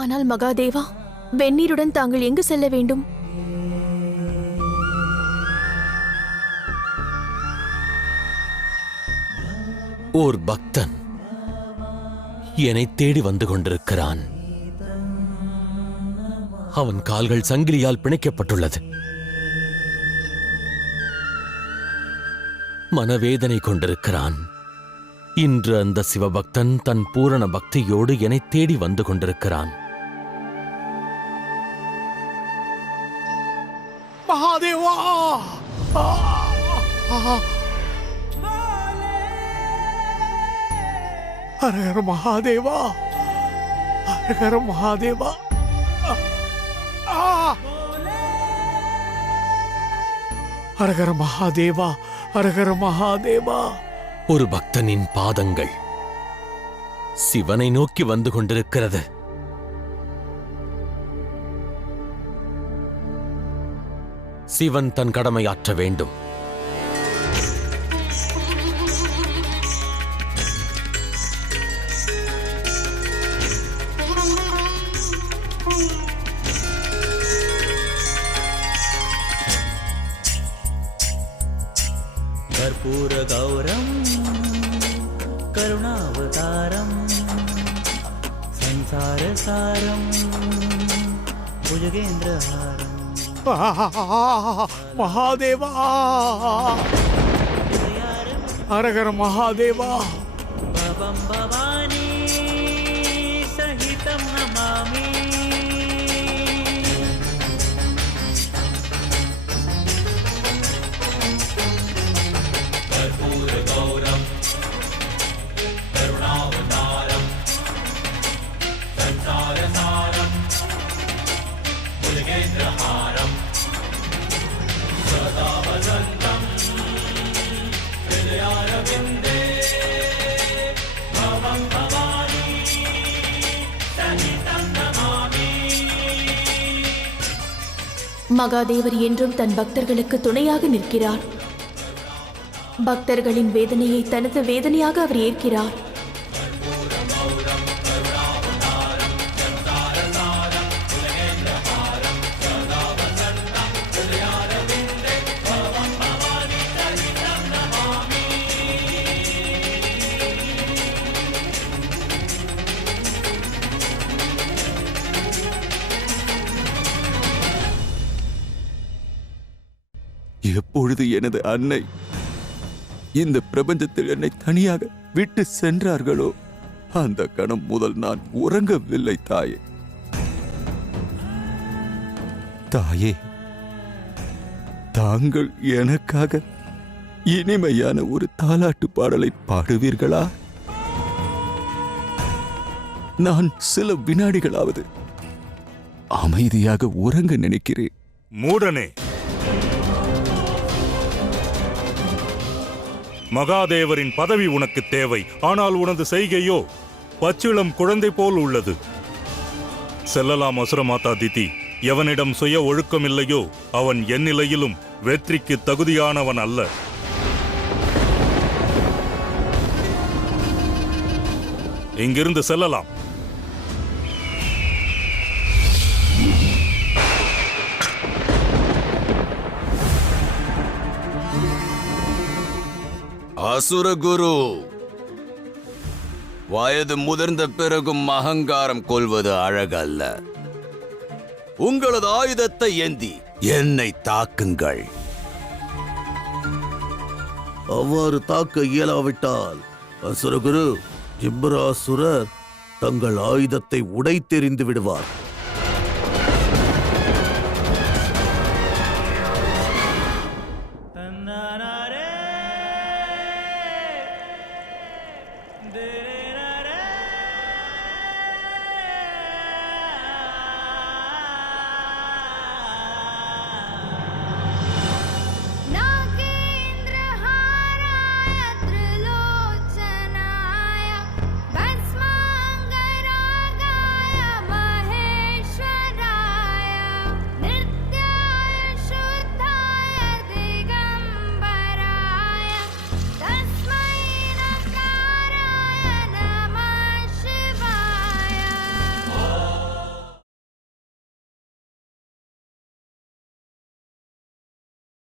ஆனால் மகாதேவா, வெந்நீருடன் தாங்கள் எங்கு செல்ல வேண்டும்? ஓர் பக்தன் என்னை தேடி வந்து கொண்டிருக்கிறான். அவன் கால்கள் சங்கிலியால் பிணைக்கப்பட்டுள்ளது. மனவேதனை கொண்டிருக்கிறான். இன்று அந்த சிவபக்தன் தன் பூரண பக்தியோடு என்னை தேடி வந்து கொண்டிருக்கிறான். மகாதேவா! ஹரஹர மகாதேவா! ஹரஹர மகாதேவா! ஹரஹர மகாதேவா! ஹரஹர மகாதேவா! ஒரு பக்தனின் பாதங்கள் சிவனை நோக்கி வந்து கொண்டிருக்கிறது. சிவன் தன் கடமையாற்ற வேண்டும். கற்பூர கௌரம் கருணாவதாரம் சம்சார சாரம் புஜகேந்திரஹாரம். மகாதேவா! ஹரஹர மகாதேவா! பவம் பவானி சகிதம் நமாமி. கற்பூர கௌரம் கருணாவதாரம் சம்சார சாரம் புஜகேந்திரஹாரம் சதா வசந்தம் ஹிருதயாரவிந்தே பவம் பவானி சகிதம் நமாமி. மகாதேவர் என்றும் தன் பக்தர்களுக்கு துணையாக நிற்கிறார். பக்தர்களின் வேதனையை தனது வேதனையாக அவர் ஏற்கிறார். எப்பொழுது எனது அன்னை இந்த பிரபஞ்சத்தில் என்னை தனியாக விட்டு சென்றார்களோ அந்த கணம் முதல் நான் உறங்கவில்லை தாயே. தாயே, தாங்கள் எனக்காக இனிமையான ஒரு தாலாட்டு பாடலை பாடுவீர்களா? நான் சில வினாடிகளாவது அமைதியாக உறங்க நினைக்கிறேன். மூடனே, மகாதேவரின் பதவி உனக்கு தேவை. ஆனால் உனது செய்கையோ பச்சிளம் குழந்தை போல் உள்ளது. செல்லலாம் அசுரமாதா திதி. எவனிடம் சுய ஒழுக்கமில்லையோ அவன் எந்நிலையிலும் வெற்றிக்கு தகுதியானவன் அல்ல. இங்கிருந்து செல்லலாம். அசுரகுரு, வயது முதிர்ந்த பிறகும் அகங்காரம் கொள்வது அழகல்ல. உங்களது ஆயுதத்தை ஏந்தி என்னை தாக்குங்கள். அவ்வாறு தாக்க இயலாவிட்டால் அசுரகுரு, ஜிம்பராசுரர் தங்கள் ஆயுதத்தை உடைத்தெறிந்து விடுவார். தன்னாரே